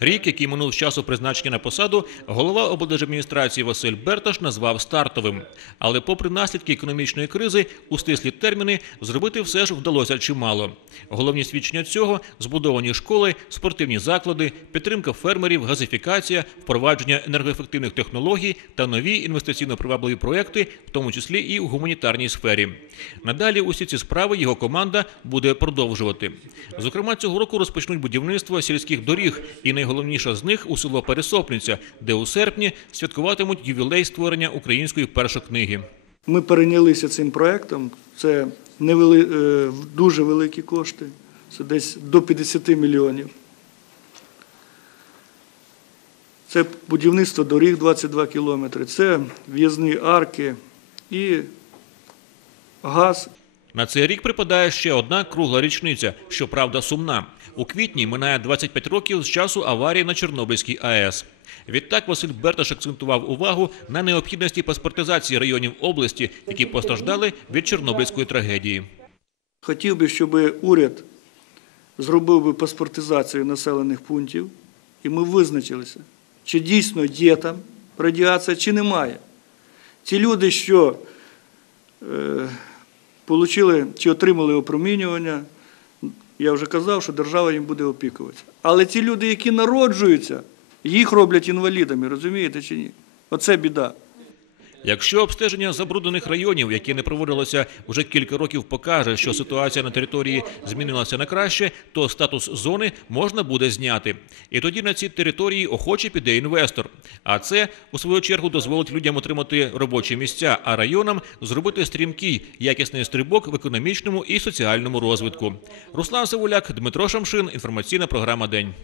Рік, який минув з часу призначення на посаду, голова облдержадміністрації Василь Берташ назвав стартовим. Але, попри наслідки економічної кризи, у стислі терміни зробити все ж вдалося чимало. Головні свідчення цього збудовані школи, спортивні заклади, підтримка фермерів, газифікація, впровадження енергоефективних технологій та нові інвестиційно привабливі проекти, в тому числі і у гуманітарній сфері. Надалі усі ці справи його команда буде продовжувати. Зокрема, цього року розпочнуть будівництво сільських доріг, і найголовніше з них у село Пересопниця, де у серпні святкуватимуть ювілей створення української першокниги. Ми перейнялися цим проектом. Це невели... е, дуже великі кошти. Це десь до 50 мільйонів. Це будівництво доріг 22 кілометри, це в'їзні арки і газ. На цей рік припадає ще одна кругла річниця, щоправда, сумна. У квітні минає 25 років з часу аварії на Чорнобильській АЕС. Відтак Василь Берташ акцентував увагу на необхідності паспортизації районів області, які постраждали від Чорнобильської трагедії. Хотів би, щоб уряд зробив би паспортизацію населених пунктів, і ми визначилися, чи дійсно є там радіація, чи немає. Ті люди, що е, получили чи отримали опромінювання, я вже казав, що держава їм буде опікуватися. Але ті люди, які народжуються, їх роблять інвалідами, розумієте чи ні? Оце біда. Якщо обстеження забруднених районів, яке не проводилося вже кілька років, покаже, що ситуація на території змінилася на краще, то статус зони можна буде зняти. І тоді на ці території охоче піде інвестор. А це у свою чергу дозволить людям отримати робочі місця, а районам зробити стрімкий якісний стрибок в економічному і соціальному розвитку. Руслан Савуляк, Дмитро Шамшин. Інформаційна програма День.